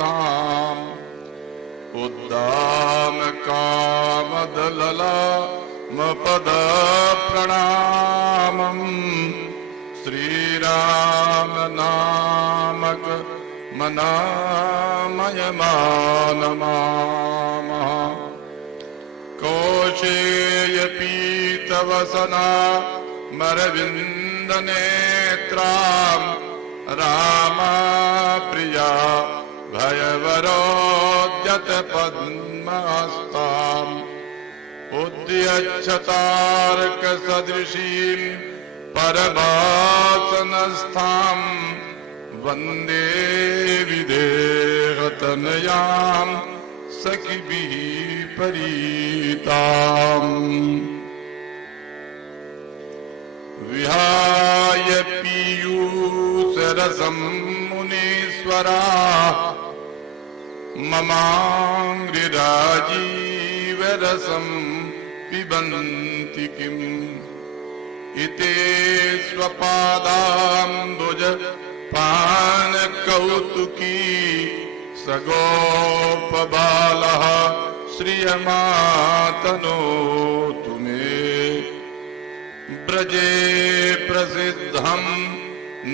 ताम् उद्दाम कामदललामपद प्रणामम् श्रीराम नामक मनामय मानमामः कौशेय पीतवसना मरविंद नेत्राम् रामा प्रिया भयवरोद्यत पद्महस्ताम् उद्यच्छतार्क सदृशीम् परमासनस्थाम् वन्दे विदेहतनयाम् सखिभिः परीताम् विहाय पीयूषरसम् मुनीश्वराः ममाङ्घ्रिराजीवरसम् पिबन्ति किम् इते स्वपादाम्बुज पान कौतुकी सगोपबालः श्रियमातनोतु मे ब्रजे प्रसिद्धं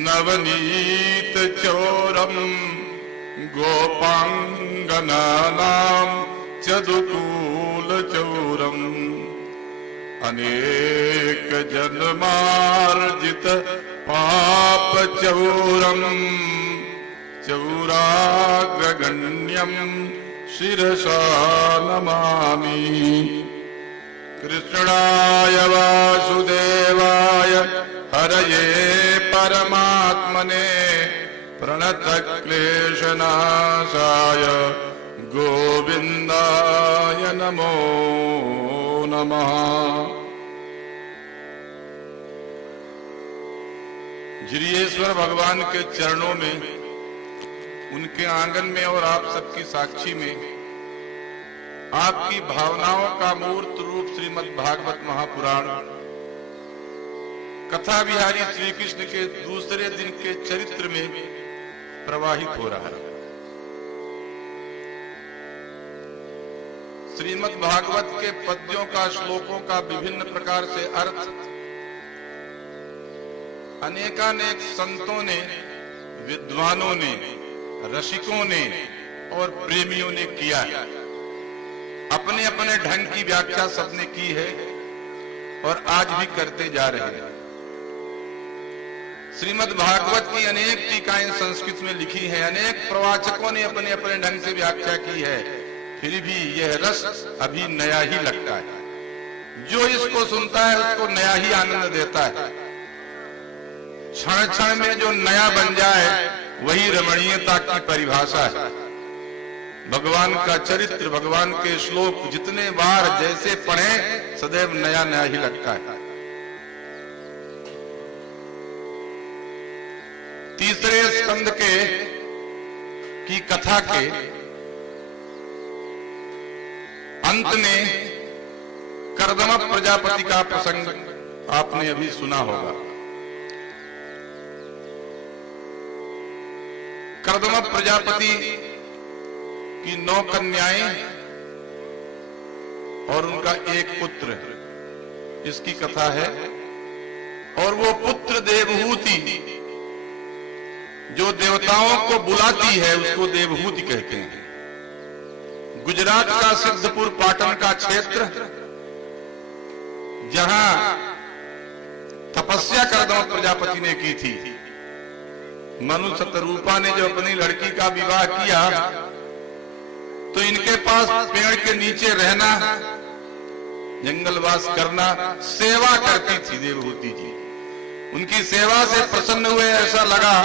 नवनीत चोरम गोपांगनानां चदुकूल चौरम अनेक जन्मार्जित पाप चौरम चौराग्रगण्यं शिरसा नमामि कृष्णाय वासुदेवाय हरये परमात्मने प्रणतक्लेशनाशाय गोविंदाय नमो नमः। जिरियेश्वर भगवान के चरणों में, उनके आंगन में और आप सबकी साक्षी में आपकी भावनाओं का मूर्त रूप श्रीमद् भागवत महापुराण कथा विहारी श्री कृष्ण के दूसरे दिन के चरित्र में प्रवाहित हो रहा है। श्रीमद् भागवत के पद्यों का, श्लोकों का विभिन्न प्रकार से अर्थ अनेकानेक संतों ने, विद्वानों ने, रसिकों ने और प्रेमियों ने किया है। अपने अपने ढंग की व्याख्या सबने की है और आज भी करते जा रहे हैं। श्रीमद् भागवत की अनेक टीकाएं संस्कृत में लिखी हैं, अनेक प्रवाचकों ने अपने अपने ढंग से व्याख्या की है, फिर भी यह रस अभी नया ही लगता है। जो इसको सुनता है उसको नया ही आनंद देता है। क्षण क्षण में जो नया बन जाए वही रमणीयता की परिभाषा है। भगवान का चरित्र, भगवान के श्लोक जितने बार जैसे पढ़े सदैव नया नया ही लगता है। तीसरे स्कंद की कथा के अंत में कर्दम प्रजापति का प्रसंग आपने अभी सुना होगा। कर्दम प्रजापति की 9 कन्याएं और उनका एक पुत्र, इसकी कथा है। और वो पुत्र देवहूति जो देवताओं को बुलाती है उसको देवहूति कहते हैं। गुजरात का सिद्धपुर पाटन का क्षेत्र, जहां तपस्या कर्दम प्रजापति ने की थी। मनु शतरूपा ने जो अपनी लड़की का विवाह किया तो इनके पास पेड़ के नीचे रहना, जंगलवास करना, सेवा करती थी देवहूति जी। उनकी सेवा से प्रसन्न हुए। ऐसा लगा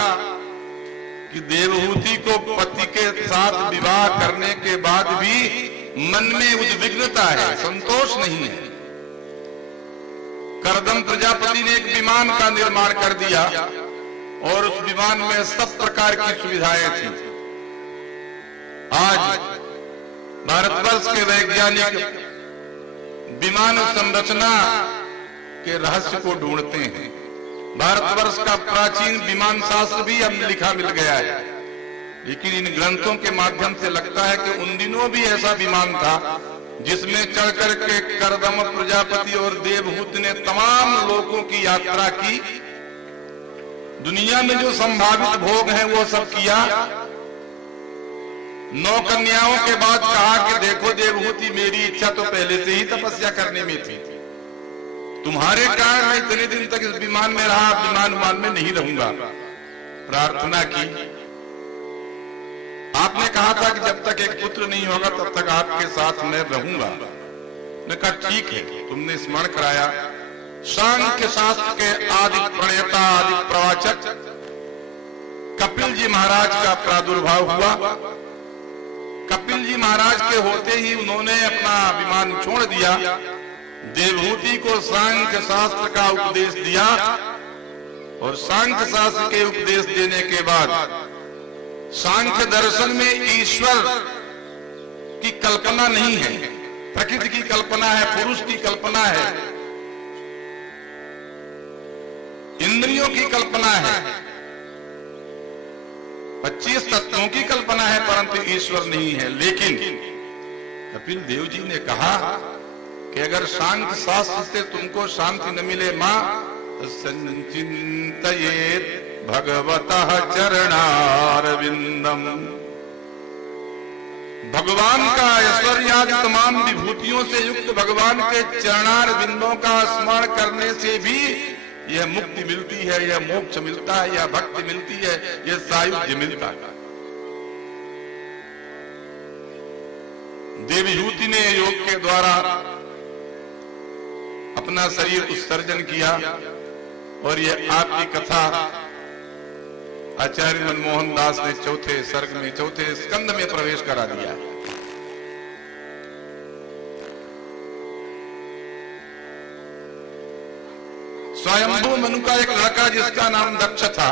कि देवहूति को पति के साथ विवाह करने के बाद भी मन में उद्विग्नता है, संतोष नहीं है। कर्दम प्रजापति ने एक विमान का निर्माण कर दिया और उस विमान में सब प्रकार की सुविधाएं थी। आज भारतवर्ष के वैज्ञानिक विमान संरचना के रहस्य को ढूंढते हैं। भारतवर्ष का प्राचीन विमान शास्त्र भी अब लिखा मिल गया है। लेकिन इन ग्रंथों के माध्यम से लगता है कि उन दिनों भी ऐसा विमान था जिसमें चढ़ करके करदम प्रजापति और देवहूति ने तमाम लोगों की यात्रा की। दुनिया में जो संभावित भोग हैं वो सब किया। 9 कन्याओं के बाद कहा कि देखो देवहूति, मेरी इच्छा तो पहले से ही तपस्या करने में थी, तुम्हारे कारण मैं इतने दिन तक इस विमान में रहा, विमान में नहीं रहूंगा। प्रार्थना की। आपने कहा था कि जब तक एक पुत्र नहीं होगा तब तक आपके साथ मैं रहूंगा। ने कहा ठीक है, तुमने स्मरण कराया। सांख्य शास्त्र के आदि प्रणेता, आदि प्रवाचक कपिल जी महाराज का प्रादुर्भाव हुआ। कपिल जी महाराज के होते ही उन्होंने अपना विमान छोड़ दिया, देवहूति को सांख्य शास्त्र का उपदेश दिया और सांख्य शास्त्र के उपदेश देने के बाद सांख्य दर्शन में ईश्वर की कल्पना नहीं है, प्रकृति की कल्पना है, पुरुष की कल्पना है, इंद्रियों की कल्पना है, 25 तत्वों की कल्पना है, परंतु ईश्वर नहीं है। लेकिन कपिल देव जी ने कहा कि अगर सांख्य शास्त्र से तुमको शांति न मिले मां, तो संचिंतयेत् भगवतः चरणारविंदम। भगवान का ऐश्वर्यादि तमाम विभूतियों से युक्त भगवान के चरणारविंदों का स्मरण करने से भी यह मुक्ति मिलती है, यह मोक्ष मिलता है, यह भक्ति मिलती है, यह सायुज्य मिलता है। देवहूति ने योग के द्वारा अपना शरीर उत्सर्जन किया और ये आपकी कथा आचार्य मनमोहन दास ने चौथे सर्ग में, चौथे स्कंद में प्रवेश करा दिया। स्वयंभू मनु का एक लड़का जिसका नाम दक्ष था,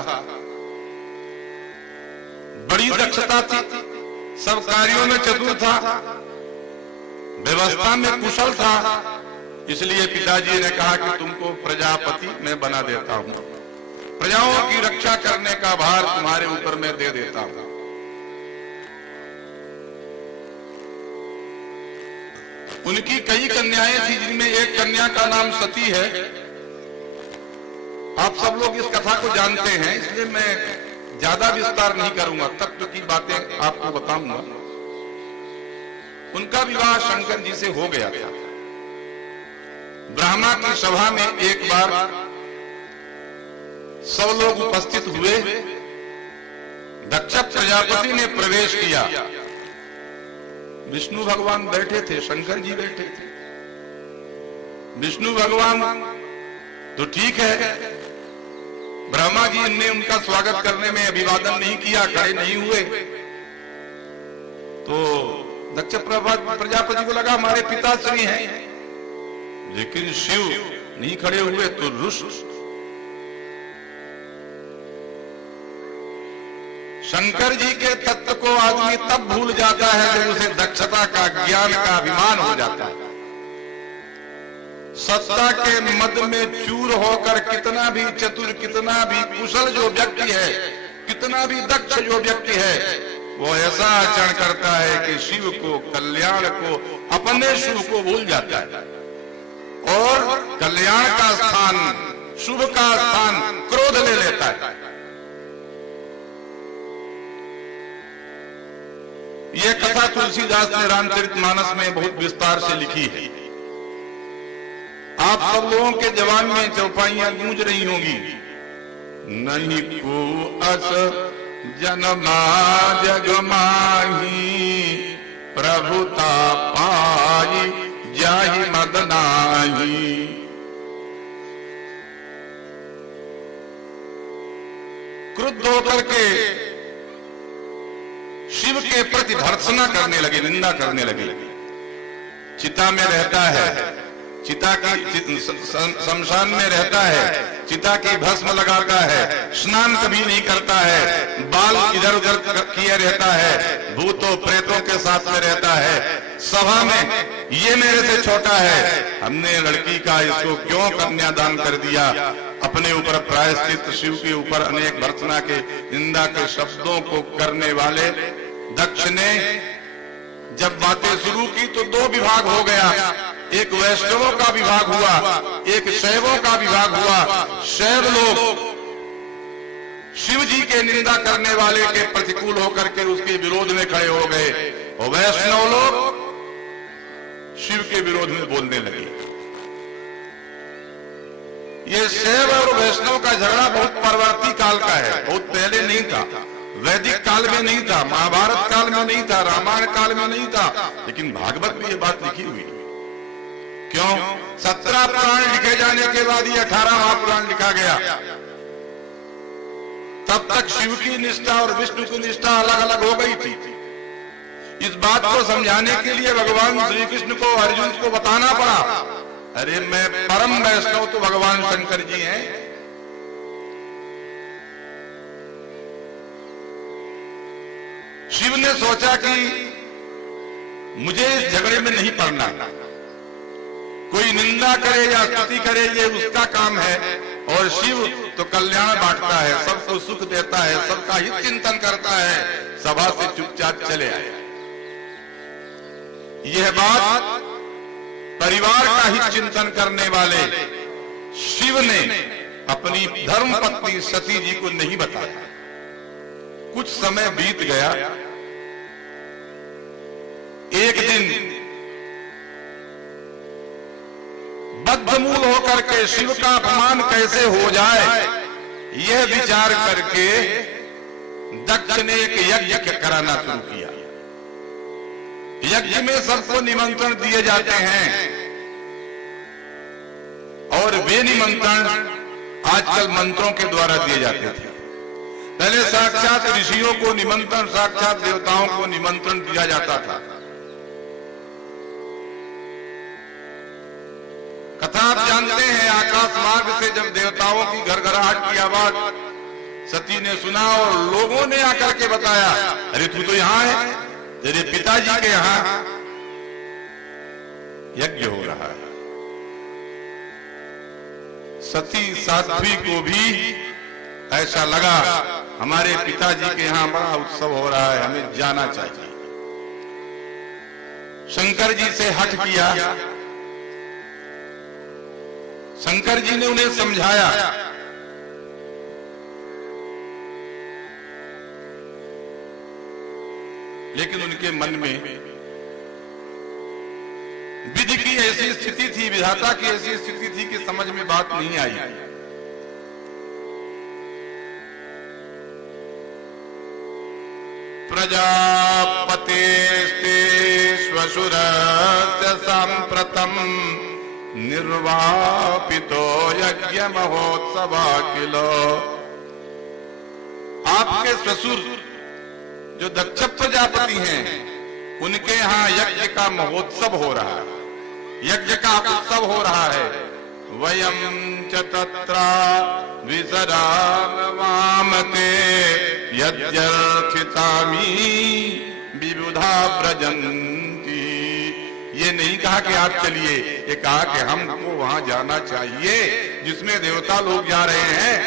बड़ी दक्षता थी, सब कार्यों में चतुर था, व्यवस्था में कुशल था। इसलिए पिताजी ने कहा कि तुमको प्रजापति मैं बना देता हूं, प्रजाओं की रक्षा करने का भार तुम्हारे ऊपर मैं दे देता हूं। उनकी कई कन्याएं थी, जिनमें एक कन्या का नाम सती है। आप सब लोग इस कथा को जानते हैं, इसलिए मैं ज्यादा विस्तार नहीं करूंगा, तत्व की बातें आपको बताऊंगा। उनका विवाह शंकर जी से हो गया था। ब्रह्मा की सभा में एक बार सब लोग उपस्थित हुए। दक्ष प्रजापति ने प्रवेश किया। विष्णु भगवान बैठे थे, शंकर जी बैठे थे। विष्णु भगवान तो ठीक है, ब्रह्मा जी ने उनका स्वागत करने में अभिवादन नहीं किया, खड़े नहीं हुए। तो दक्ष प्रजापति को लगा हमारे पिताश्री हैं, लेकिन शिव नहीं खड़े हुए तो रुष्ट। शंकर जी के तत्व को आदमी तब भूल जाता है जब उसे दक्षता का, ज्ञान का अभिमान हो जाता है। सत्ता के मद में चूर होकर कितना भी चतुर, कितना भी कुशल जो व्यक्ति है, कितना भी दक्ष जो व्यक्ति है, वो ऐसा आचरण करता है कि शिव को, कल्याण को, अपने शिव को भूल जाता है और कल्याण का स्थान, शुभ का स्थान क्रोध ले लेता है। यह कथा तुलसीदास ने रामचरितमानस में बहुत विस्तार से लिखी है। आप सब लोगों के जवान में चौपाइयां गूंज रही होंगी। नहीं को अस जनमा जग माही, प्रभुता पाई जाहि मद नाही। क्रुद्ध होकर के शिव के प्रति भर्त्सना करने लगे, निंदा करने लगे। चिता में रहता है, चिता की शमशान में रहता है, चिता की भस्म लगाता है, स्नान कभी नहीं करता है, बाल इधर उधर किए रहता है, भूतों प्रेतों के साथ में रहता है, सभा में ये मेरे से छोटा है, हमने लड़की का इसको क्यों कन्यादान कर दिया। अपने ऊपर प्रायश्चित, शिव के ऊपर अनेक भर्त्सना के, निंदा के शब्दों को करने वाले दक्ष ने जब बातें शुरू की तो दो विभाग हो गया। एक वैष्णवों का विभाग हुआ, एक शैवों का विभाग हुआ। शैव लोग शिव जी के निंदा करने वाले के प्रतिकूल होकर के उसके विरोध में खड़े हो गए, और वैष्णव लोग शिव के विरोध में बोलने लगे। ये शैव और वैष्णव का झगड़ा बहुत परवर्ती काल का है, बहुत पहले नहीं था। वैदिक काल में नहीं था, महाभारत काल में नहीं था, रामायण काल में नहीं था, लेकिन भागवत में ये बात लिखी हुई। क्यों? 17 पुराण लिखे जाने के बाद ही 18 महापुराण लिखा गया। तब तक शिव की निष्ठा और विष्णु की निष्ठा अलग अलग हो गई थी। इस बात को समझाने के लिए भगवान श्री कृष्ण को अर्जुन को बताना पड़ा, अरे मैं परम वैष्णव तो भगवान शंकर जी हैं। शिव ने सोचा कि मुझे इस झगड़े में नहीं पड़ना, कोई निंदा करे या स्तुति करे ये उसका काम है, और शिव तो कल्याण बांटता है, सबको सुख देता है, सबका हित चिंतन करता है। सभा से चुपचाप चले आए। यह बात परिवार का हित चिंतन करने वाले शिव ने अपनी धर्म पत्नी सती जी को नहीं बताया। कुछ समय बीत गया। एक दिन बद्धमूल होकर के शिव का अपमान कैसे हो जाए, यह विचार करके दक्ष ने एक यज्ञ कराना शुरू किया। यज्ञ में सबको निमंत्रण दिए जाते हैं, और वे निमंत्रण आजकल मंत्रों के द्वारा दिए जाते थे। पहले साक्षात ऋषियों को निमंत्रण, साक्षात देवताओं को निमंत्रण दिया जाता था। कथा आप जानते हैं, आकाश मार्ग से जब देवताओं की घरघराहट की आवाज सती ने सुना और लोगों ने आकर के बताया, अरे तू तो यहाँ है, तेरे पिताजी के यहाँ यज्ञ हो रहा है। सती साध्वी को भी ऐसा लगा, हमारे पिताजी के यहाँ बड़ा उत्सव हो रहा है, हमें जाना चाहिए। शंकर जी से हठ किया। शंकर जी ने उन्हें समझाया, लेकिन उनके मन में विधि की ऐसी स्थिति थी, विधाता की ऐसी स्थिति थी कि समझ में बात नहीं आई। प्रजापतेस्ते श्वशुरस्य सांप्रतम निर्वापितो यज्ञ महोत्सवा किल। आपके ससुर जो दक्ष प्रजापति हैं, उनके यहाँ यज्ञ का महोत्सव हो रहा है, यज्ञ का उत्सव हो रहा है। वयम च तत्रा विसराम वामते यद्यर्थितामी विबुधा व्रजन्ति। ये नहीं कहा कि आप चलिए, ये कहा कि हमको वहां जाना चाहिए जिसमें देवता लोग जा रहे हैं।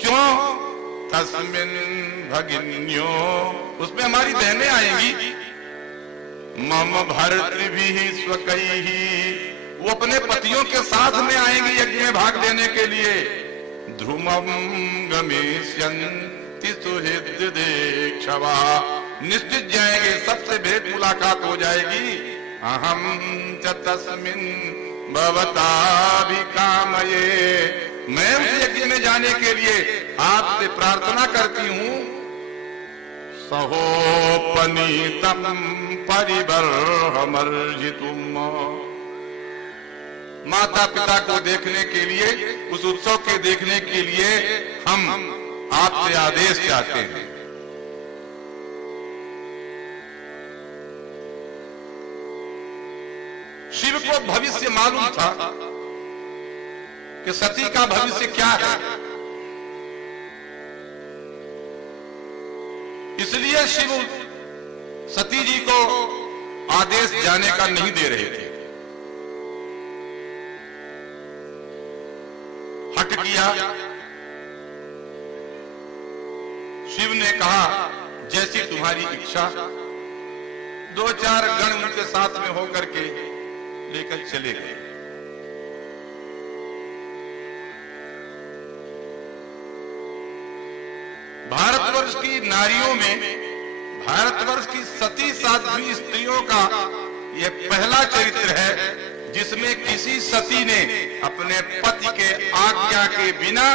क्यों? तस्मिन् भगिन्यो, उसमें हमारी बहनें आएंगी। मम भर्तृभिः स्वकैः, वो अपने पतियों के साथ में आएंगी यज्ञ में भाग लेने के लिए। ध्रुमं गमिष्यन्ति सुहृद्देक्षवा, निश्चित जाएंगे, सबसे भेंट मुलाकात हो जाएगी। अहम च तस्मिन् भवताभिकामये, मैं उस यज्ञ में जाने के लिए आपसे प्रार्थना करती हूँ। सहोपनीतम परिबर्हमर्जितुम, माता पिता को देखने के लिए, उस उत्सव के देखने के लिए हम आपसे आदेश चाहते हैं। शिव को भविष्य मालूम था कि सती का भविष्य क्या है, इसलिए शिव सती जी को आदेश जाने का नहीं दे रहे थे। हट किया। शिव ने कहा जैसी तुम्हारी इच्छा। 2-4 गण उनके साथ में होकर के लेकर चले गए। भारतवर्ष की नारियों में, भारतवर्ष की सती साध्वी स्त्रियों का यह पहला चरित्र है जिसमें किसी सती ने अपने पति के आज्ञा के बिना,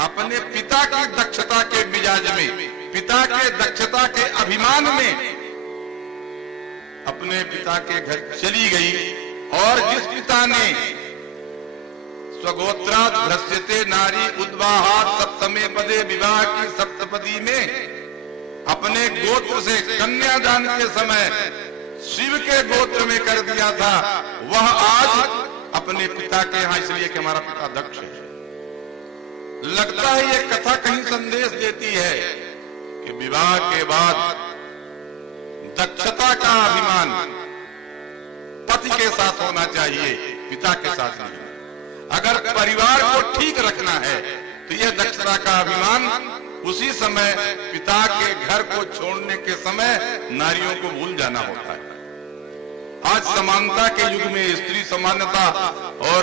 अपने पिता की दक्षता के मिजाज में, पिता के दक्षता के अभिमान में अपने पिता के घर चली गई। और जिस पिता ने स्वगोत्रात् भ्रस्यते नारी उद्वाहात् सप्तमे पदे विवाह की सप्तपदी में अपने गोत्र से कन्यादान के समय शिव के गोत्र में कर दिया था, वह आज अपने पिता के यहाँ, इसलिए कि हमारा पिता दक्ष है। लगता है ये कथा कहीं संदेश देती है कि विवाह के बाद दक्षता का अभिमान पति के साथ होना चाहिए, पिता के साथ नहीं। अगर परिवार को ठीक रखना है तो यह दक्षता का अभिमान उसी समय पिता के घर को छोड़ने के समय नारियों को भूल जाना होता है। आज समानता के युग में स्त्री समानता और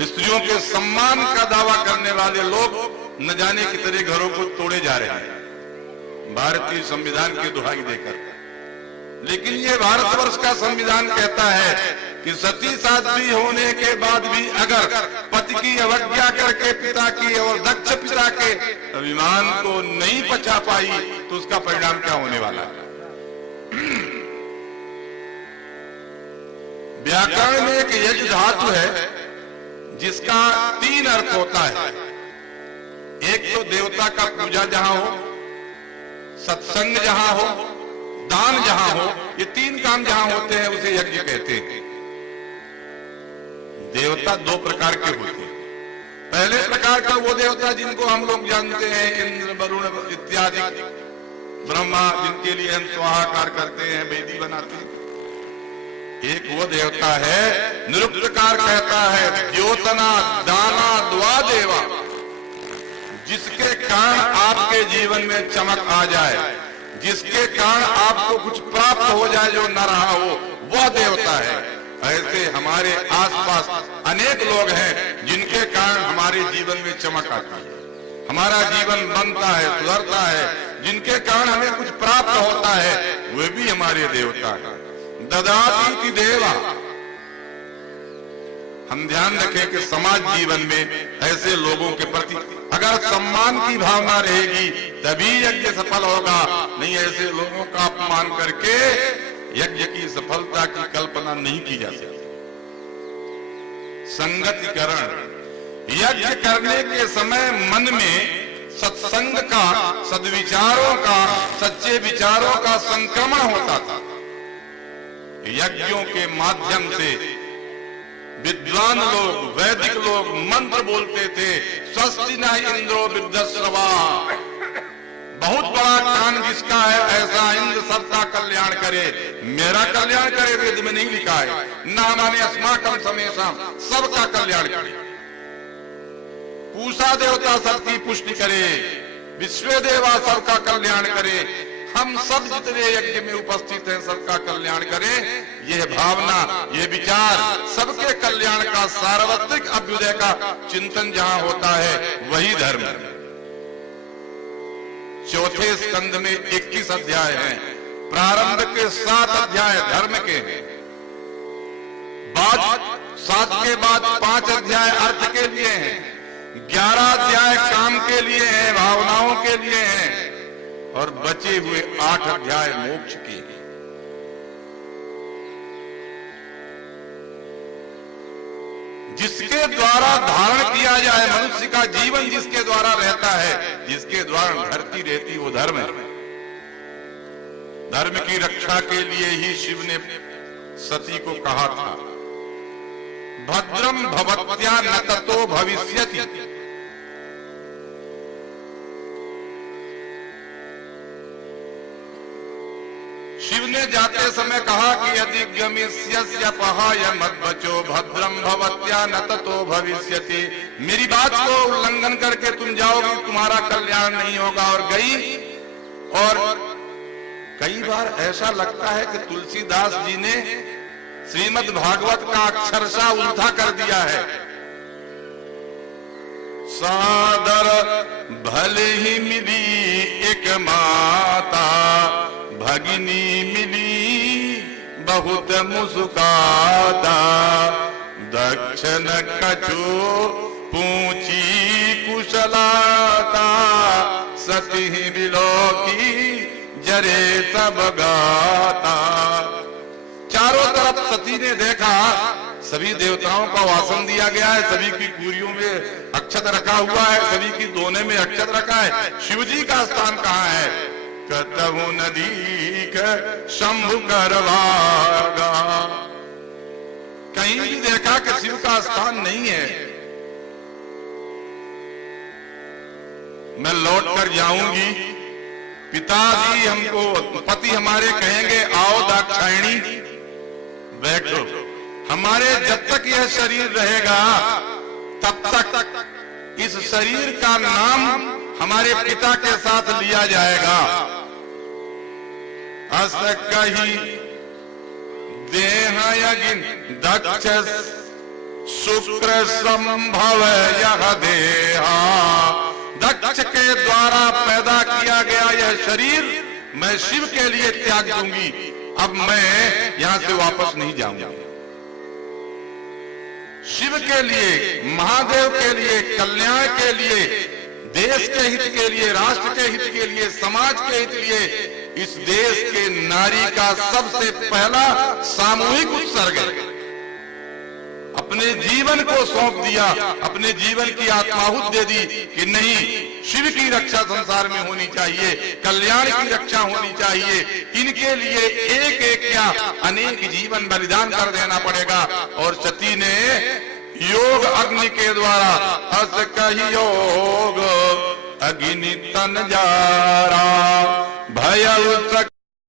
स्त्रियों के सम्मान का दावा करने वाले लोग न जाने कितने घरों को तोड़े जा रहे हैं भारतीय संविधान की दुहाई देकर। लेकिन ये भारतवर्ष का संविधान कहता है कि सती साध्वी होने के बाद भी अगर पति की अवज्ञा करके पिता की और दक्ष पिता के अभिमान को नहीं पचा पाई तो उसका परिणाम क्या होने वाला है। व्याकरण में एक यज धातु है जिसका 3 अर्थ होता है। एक तो देवता का पूजा जहां हो, सत्संग जहां हो, दान जहां हो, ये 3 काम जहां होते हैं उसे यज्ञ कहते हैं। देवता 2 प्रकार के होते हैं। पहले प्रकार का वो देवता जिनको हम लोग जानते हैं, इंद्र वरुण इत्यादि, ब्रह्मा जिनके लिए हम स्वाहाकार करते हैं, वेदी बनाते हैं। एक वो देवता है निरुक्तकार कहता है द्योतना दाना द्वा देवा, जिसके कारण आपके जीवन में चमक आ जाए, जिसके कारण आपको कुछ प्राप्त हो जाए जो न रहा हो, वह देवता है। ऐसे हमारे आसपास अनेक लोग हैं जिनके कारण हमारे जीवन में चमक आती है, हमारा जीवन बनता है, सुधरता है, जिनके कारण हमें कुछ प्राप्त होता है, वे भी हमारे देवता हैं। ददाति देवा। हम ध्यान रखें कि समाज जीवन में ऐसे लोगों के प्रति अगर सम्मान की भावना रहेगी तभी यज्ञ सफल होगा, नहीं ऐसे लोगों का अपमान करके यज्ञ की सफलता की कल्पना नहीं की जा सकती। संगतिकरण, यज्ञ करने के समय मन में सत्संग का, सद्विचारों का, सच्चे विचारों का संक्रमण होता था। यज्ञों के माध्यम से विद्वान लोग, वैदिक लोग मंत्र बोलते थे, स्वस्ति न इंद्रो विद्यश्रवा, बहुत बड़ा कान जिसका है ऐसा इंद्र सबका कल्याण करे, मेरा कल्याण करे, वेद में नहीं लिखा है, न माने अस्माकं समेषाम, सबका कल्याण करे। पूषा देवता सबकी पुष्टि करे, विश्व देवा सबका कल्याण करे, हम सब जितने यज्ञ में उपस्थित हैं सबका कल्याण करें। यह भावना, यह विचार, सबके कल्याण का, सार्वत्रिक अभ्युदय का चिंतन जहां होता है वही धर्म है। चौथे स्कंद में 21 अध्याय हैं। प्रारंभ के 7 अध्याय धर्म के हैं, बाद 7 के बाद 5 अध्याय अर्थ के लिए हैं, 11 अध्याय काम के लिए हैं, भावनाओं के लिए हैं, और बचे हुए 8 अध्याय मोक्ष के। जिसके द्वारा धारण किया जाए, मनुष्य का जीवन जिसके द्वारा रहता है, जिसके द्वारा धरती रहती, वो धर्म है। धर्म की रक्षा के लिए ही शिव ने सती को कहा था भद्रम भवत्या न ततो भविष्यति। शिव ने जाते समय कहा कि यदि गमिष्यस्य पहाय मत बचो भद्रम भवत्या न ततो भविष्यति। मेरी बात को उल्लंघन करके तुम जाओगे तुम्हारा कल्याण नहीं होगा। और गई। और कई बार ऐसा लगता है कि तुलसीदास जी ने श्रीमद् भागवत का अक्षरशः उल्टा कर दिया है। सादर भले ही मिली एक माता भगिनी मिली बहुत मुस्काता दक्षिण कछु पूछी कुशलाता सती बिलोकी जरे सब गाता। चारों तरफ सती ने देखा सभी देवताओं का वासन दिया गया है, सभी की कुरियों में अक्षत रखा हुआ है, सभी की दोने में अक्षत रखा है। शिवजी का स्थान कहाँ है? कतहु नदी शंभु करवागा। कहीं भी देखा कि शिव का स्थान नहीं है। मैं लौट कर जाऊंगी, पिताजी हमको पति हमारे कहेंगे आओ दाक्षायणी बैठो। हमारे जब तक यह शरीर रहेगा तब तक इस शरीर का नाम हमारे पिता के साथ लिया जाएगा। अस कही देह यगिन दक्ष शुक्र संभव यह देहा। दक्ष के द्वारा पैदा किया गया यह शरीर मैं शिव के लिए त्याग दूंगी। अब मैं यहां से वापस नहीं जाऊंगा। शिव के लिए, महादेव के लिए, कल्याण के लिए, देश के हित के लिए, राष्ट्र के हित के लिए, समाज के हित के लिए इस देश के नारी का सबसे पहला सामूहिक उत्सर्ग अपने जीवन को सौंप दिया, अपने जीवन की आत्माहुति दे दी कि नहीं, शिव की रक्षा संसार में होनी चाहिए, कल्याण की रक्षा होनी चाहिए। इनके लिए एक एक क्या अनेक जीवन बलिदान कर देना पड़ेगा। और सती ने योग अग्नि के द्वारा अस कही योग अग्नि तन जारा भय